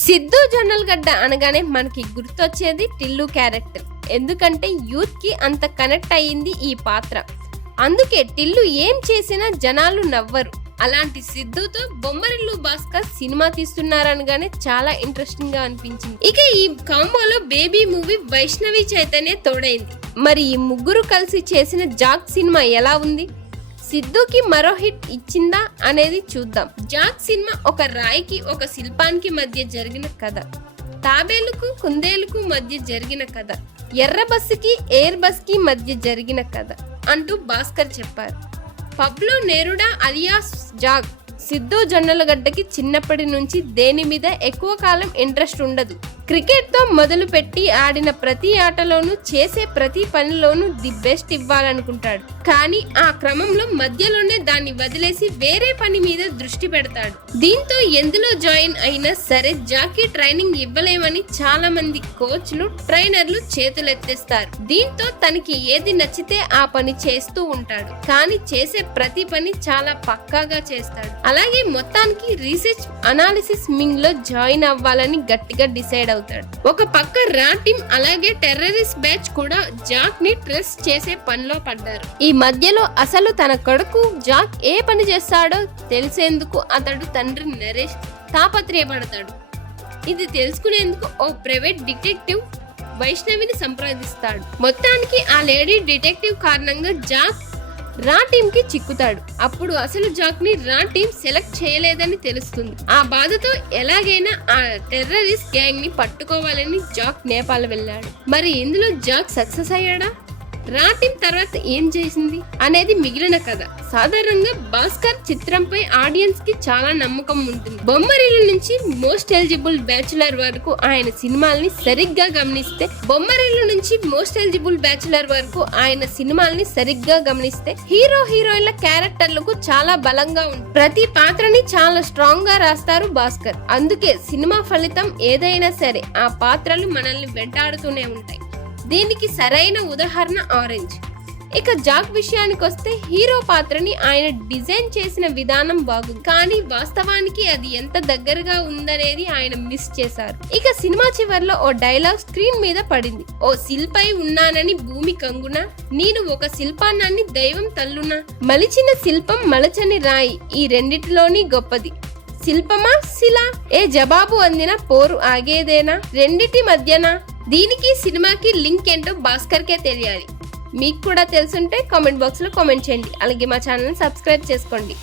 సిద్ధు జొన్నలగడ్డ అనగానే మనకి గుర్తొచ్చేది టిల్లు క్యారెక్టర్. ఎందుకంటే యూత్ కి అంత కనెక్ట్ అయ్యింది ఈ పాత్ర. అందుకే టిల్లు ఏం చేసినా జనాలు నవ్వరు. అలాంటి సిద్ధుతో బొమ్మరిల్లు భాస్కర్ సినిమా తీస్తున్నారనగానే చాలా ఇంట్రెస్టింగ్ గా అనిపించింది. ఇక ఈ కాంబోలో బేబీ మూవీ వైష్ణవి చైతన్య తోడైంది. మరి ఈ ముగ్గురు కలిసి చేసిన జాక్ సినిమా ఎలా ఉంది? సిద్ధుకి మరో హిట్ ఇచ్చిందా అనేది చూద్దాం. జాక్ సినిమా ఒక రాయికి ఒక శిల్పానికి మధ్య జరిగిన కథ, తాబేలుకు కుందేలుకు మధ్య జరిగిన కథ, ఎర్ర బస్సుకి ఎయిర్ బస్ కి మధ్య జరిగిన కథ అంటూ భాస్కర్ చెప్పారు. పబ్లో నేరుడా అలియాస్ జాక్. సిద్ధు జొన్నలగడ్డకి చిన్నప్పటి నుంచి దేని మీద ఎక్కువ కాలం ఇంట్రెస్ట్ ఉండదు. క్రికెట్ తో మొదలు పెట్టి ఆడిన ప్రతి ఆటలోనూ చేసే ప్రతి పనిలోనూ ది బెస్ట్ ఇవ్వాలనుకుంటాడు. కానీ ఆ క్రమంలో మధ్యలోనే దాన్ని వదిలేసి వేరే పని మీద దృష్టి పెడతాడు. దీంతో ఎందులో జాయిన్ అయినా సరే జాకీ ట్రైనింగ్ ఇవ్వలేమని చాలా మంది కోచ్లు ట్రైనర్లు చేతులెత్తేస్తారు. దీంతో తనకి ఏది నచ్చితే ఆ పని చేస్తూ ఉంటాడు. కానీ చేసే ప్రతి పని చాలా పక్కాగా చేస్తాడు. అలాగే మొత్తానికి రీసెర్చ్ అనాలిసిస్ వింగ్ లో జాయిన్ అవ్వాలని గట్టిగా డిసైడ్ అవుతాడు. ఒక పక్క రా టీమ్ అలాగే టెర్రరిస్ట్ బ్యాచ్ కూడా జాక్ ని ట్రస్ట్ చేసే పనిలో పడ్డారు. ఈ మధ్యలో అసలు తన కొడుకు జాక్ ఏ పని చేస్తాడో తెలిసేందుకు అతడు తండ్రి నరేష్ తాపత్రయపడతాడు. ఇది తెలుసుకునేందుకు ఓ ప్రైవేట్ డిటెక్టివ్ వైష్ణవిని సంప్రదిస్తాడు. మొత్తానికి ఆ లేడీ డిటెక్టివ్ కారణంగా జాక్ రా టీమ్ కి చిక్కుతాడు. అప్పుడు అసలు జాక్ ని రా టీమ్ సెలెక్ట్ చేయలేదని తెలుస్తుంది. ఆ బాధతో ఎలాగైనా ఆ టెర్రరిస్ట్ గ్యాంగ్ ని పట్టుకోవాలని జాక్ నేపాల్ వెళ్ళాడు. మరి ఇందులో జాక్ సక్సెస్ అయ్యాడా? రా టీమ్ తర్వాత ఏం చేసింది అనేది మిగిలిన కథ. సాధారణంగా భాస్కర్ చిత్రంపై ఆడియన్స్ కి చాలా నమ్మకం ఉంటుంది. బొమ్మరిల్లు నుంచి మోస్ట్ ఎలిజిబుల్ బ్యాచులర్ వరకు ఆయన సినిమాల్ని సరిగ్గా గమనిస్తే హీరో హీరోయిన్ల క్యారెక్టర్లకు చాలా బలంగా ఉంటుంది. ప్రతి పాత్రని చాలా స్ట్రాంగ్ గా రాస్తారు భాస్కర్. అందుకే సినిమా ఫలితం ఏదైనా సరే ఆ పాత్రలు మనల్ని వెంటాడుతూనే ఉంటాయి. దీనికి సరైన ఉదాహరణ ఆరెంజ్. ఇక జాక్ విషయానికి వస్తే హీరో పాత్రని ఆయన డిజైన్ చేసిన విధానం బాగుంది. కానీ వాస్తవానికి అది ఎంత దగ్గరగా ఉందనేది ఆయన మిస్ చేశారు. ఇక సినిమా చివర్లో ఓ డైలాగ్ స్క్రీన్ మీద పడింది. ఓ శిల్పై ఉన్నానని భూమి కంగున, నేను ఒక శిల్పాన్ని దైవం తల్లున, మలిచిన శిల్పం మలచని రాయి, ఈ రెండిటిలోని గొప్పది శిల్పమా శిలా, ఏ జవాబు అందిన పోరు ఆగేదేనా, రెండిటి మధ్యన. దీనికి సినిమాకి లింక్ ఏంటో భాస్కర్ కే తెలియాలి. మీకు కూడా తెలుసుంటే కామెంట్ బాక్స్ లో కామెంట్ చేయండి. అలాగే మా ఛానల్ సబ్స్క్రైబ్ చేసుకోండి.